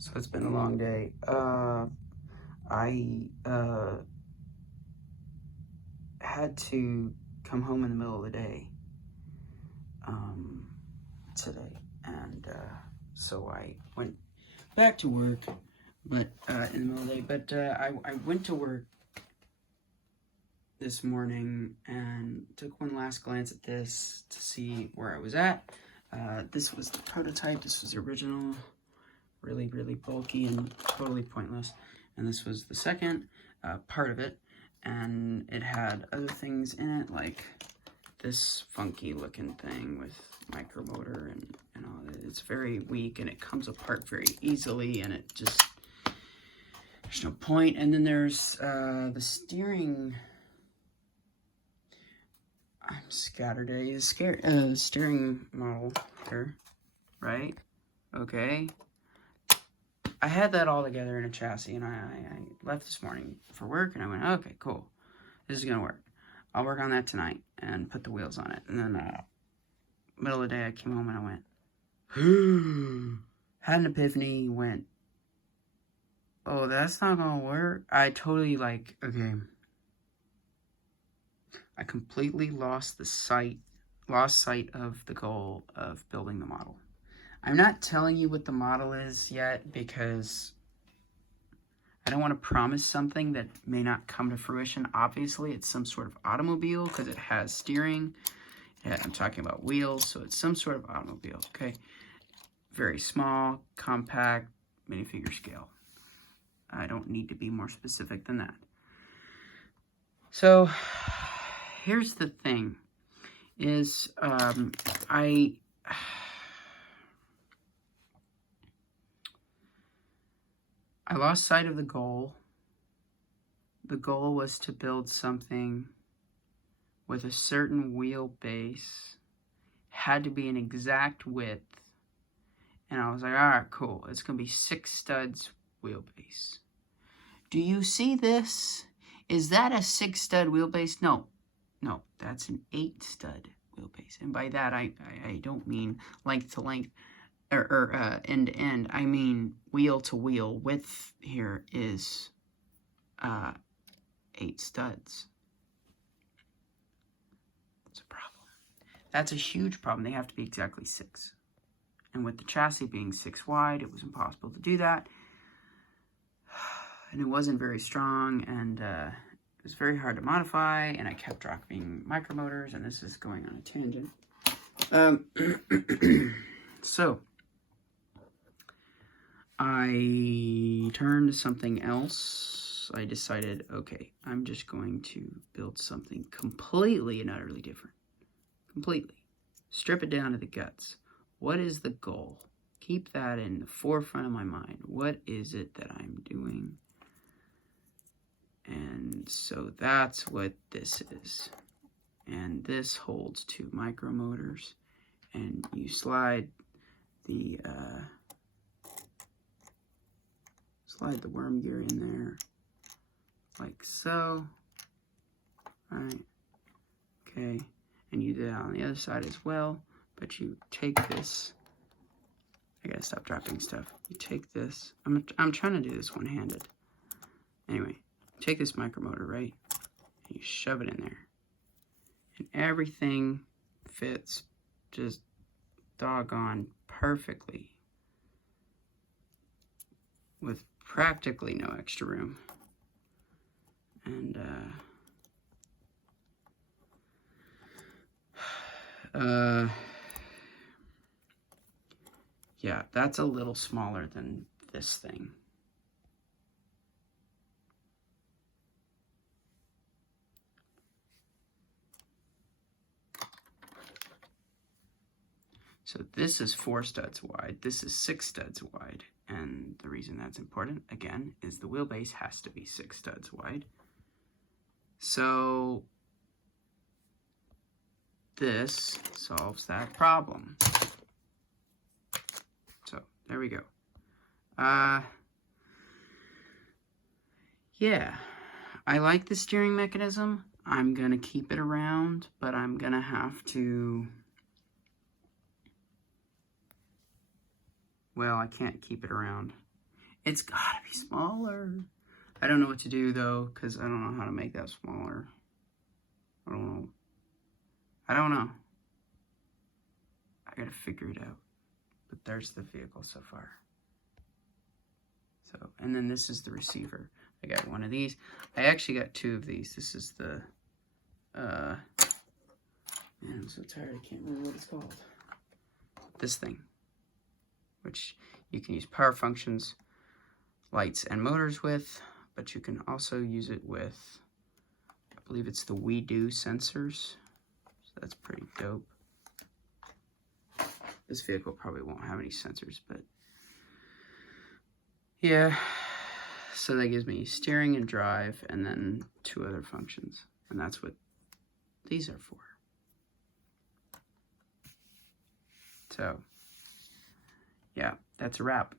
So it's been a long day. I had to come home in the middle of the day today, and so I went back to work, but in the middle of the day. But I went to work this morning and took one last glance at this to see where I was at. This was the prototype. This was the original. Really, really bulky and totally pointless. And this was the second part of it, and it had other things in it, like this funky looking thing with micromotor and all that. It's very weak, and it comes apart very easily, and it just, there's no point. And then there's the steering. I'm scattered. The steering model here, right? Okay. I had that all together in a chassis, and I left this morning for work, and I went, okay, cool. This is going to work. I'll work on that tonight and put the wheels on it. And then middle of the day, I came home and I went, had an epiphany, went, oh, that's not going to work. I totally, okay. I completely lost sight of the goal of building the model. I'm not telling you what the model is yet because I don't want to promise something that may not come to fruition. Obviously, it's some sort of automobile because it has steering. Yeah, I'm talking about wheels, so it's some sort of automobile, okay? Very small, compact, minifigure scale. I don't need to be more specific than that. So, here's the thing, is I lost sight of the goal. The goal was to build something with a certain wheelbase, had to be an exact width, and I was like, all right, cool. It's going to be 6 studs wheelbase. Do you see this? Is that a 6 stud wheelbase? No, that's an 8 stud wheelbase. And by that, I don't mean length to length, or end to end. I mean wheel to wheel. Width here is 8 studs. That's a problem. That's a huge problem. They have to be exactly 6. And with the chassis being 6 wide, it was impossible to do that. And it wasn't very strong, and it was very hard to modify, and I kept dropping micromotors, and this is going on a tangent. So I turned to something else. I decided, okay, I'm just going to build something completely and utterly different. Completely. Strip it down to the guts. What is the goal? Keep that in the forefront of my mind. What is it that I'm doing? And so that's what this is. And this holds 2 micromotors. And you slide the worm gear in there, like so. Alright. Okay. And you do that on the other side as well. But you take this. I gotta stop dropping stuff. You take this. I'm trying to do this one-handed. Anyway, take this micromotor, right? And you shove it in there. And everything fits just doggone perfectly, with practically no extra room. And yeah, that's a little smaller than this thing. So this is 4 studs wide, this is 6 studs wide, and the reason that's important, again, is the wheelbase has to be 6 studs wide. So this solves that problem. So there we go. Yeah, I like the steering mechanism. I'm gonna keep it around, but I'm gonna have to, well, I can't keep it around. It's gotta be smaller. I don't know what to do though, because I don't know how to make that smaller. I don't know. I gotta figure it out. But there's the vehicle so far. So, and then this is the receiver. I got one of these. I actually got two of these. This is the, man, I'm so tired. I can't remember what it's called. This thing, which you can use power functions, lights, and motors with, but you can also use it with, I believe it's the WeDo sensors. So that's pretty dope. This vehicle probably won't have any sensors, but yeah. So that gives me steering and drive, and then two other functions. And that's what these are for. So, yeah, that's a wrap.